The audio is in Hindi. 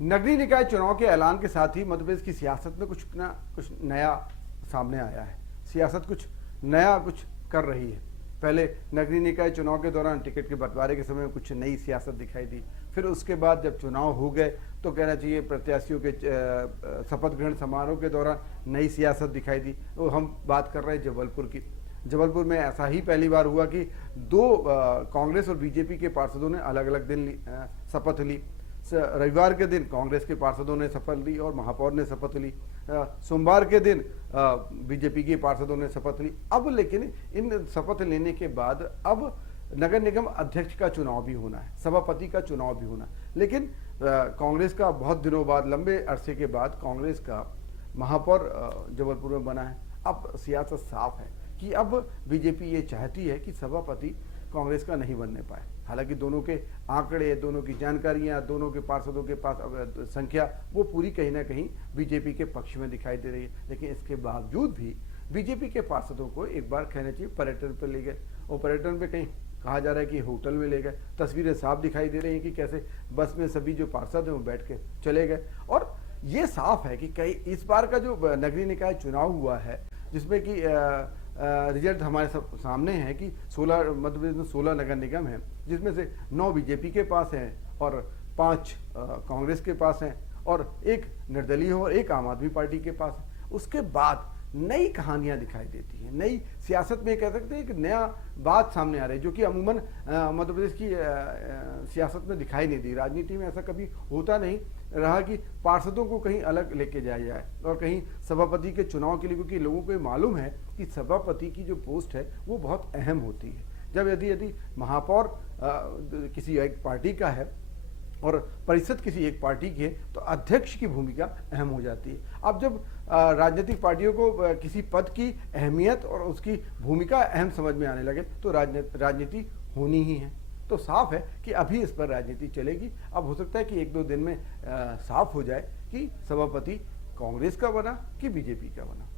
नगरीय निकाय चुनाव के ऐलान के साथ ही मध्य प्रदेश की सियासत में कुछ नया सामने आया है। सियासत कुछ नया कुछ कर रही है। पहले नगरीय निकाय चुनाव के दौरान टिकट के बंटवारे के समय में कुछ नई सियासत दिखाई दी। फिर उसके बाद जब चुनाव हो गए तो कहना चाहिए प्रत्याशियों के शपथ ग्रहण समारोह के दौरान नई सियासत दिखाई दी। वो हम बात कर रहे हैं जबलपुर की। जबलपुर में ऐसा ही पहली बार हुआ कि दो कांग्रेस और बीजेपी के पार्षदों ने अलग अलग दिन शपथ ली। रविवार के दिन कांग्रेस के पार्षदों ने शपथ ली और महापौर ने शपथ ली। सोमवार के दिन बीजेपी के पार्षदों ने शपथ ली। अब लेकिन इन शपथ लेने के बाद अब नगर निगम अध्यक्ष का चुनाव भी होना है, सभापति का चुनाव भी होना है। लेकिन कांग्रेस का बहुत दिनों बाद, लंबे अरसे के बाद कांग्रेस का महापौर जबलपुर में बना है। अब सियासत साफ है कि अब बीजेपी ये चाहती है कि सभापति कांग्रेस का नहीं बनने पाए। हालांकि दोनों के आंकड़े, दोनों की जानकारियां, दोनों के पार्षदों के पास संख्या वो पूरी कहीं ना कहीं बीजेपी के पक्ष में दिखाई दे रही है। लेकिन इसके बावजूद भी बीजेपी के पार्षदों को एक बार कहना चाहिए पर्यटन पर ले गए, और पर्यटन पे कहीं कहा जा रहा है कि होटल में ले गए। तस्वीरें साफ दिखाई दे रही हैं कि कैसे बस में सभी जो पार्षद हैं वो बैठ के चले गए। और ये साफ है कि कई इस बार का जो नगरीय निकाय चुनाव हुआ है, जिसमें कि रिजल्ट हमारे सामने है कि 16 मध्य प्रदेश में 16 नगर निगम हैं, जिसमें से 9 बीजेपी के पास हैं और 5 कांग्रेस के पास हैं और 1 निर्दलीय और 1 आम आदमी पार्टी के पास है। उसके बाद नई कहानियां दिखाई देती हैं। नई सियासत में कह सकते हैं एक नया बात सामने आ रही है, जो कि अमूमन मध्य प्रदेश की सियासत में दिखाई नहीं दी। राजनीति में ऐसा कभी होता नहीं रहा कि पार्षदों को कहीं अलग लेके जाया जाए और कहीं सभापति के चुनाव के लिए, क्योंकि लोगों को ये मालूम है कि सभापति की जो पोस्ट है वो बहुत अहम होती है। जब यदि महापौर किसी एक पार्टी का है और परिषद किसी एक पार्टी की है तो अध्यक्ष की भूमिका अहम हो जाती है। अब जब राजनीतिक पार्टियों को किसी पद की अहमियत और उसकी भूमिका अहम समझ में आने लगे तो राजनीति होनी ही है। तो साफ है कि अभी इस पर राजनीति चलेगी। अब हो सकता है कि 1-2 दिन में साफ हो जाए कि सभापति कांग्रेस का बना कि बीजेपी का बना।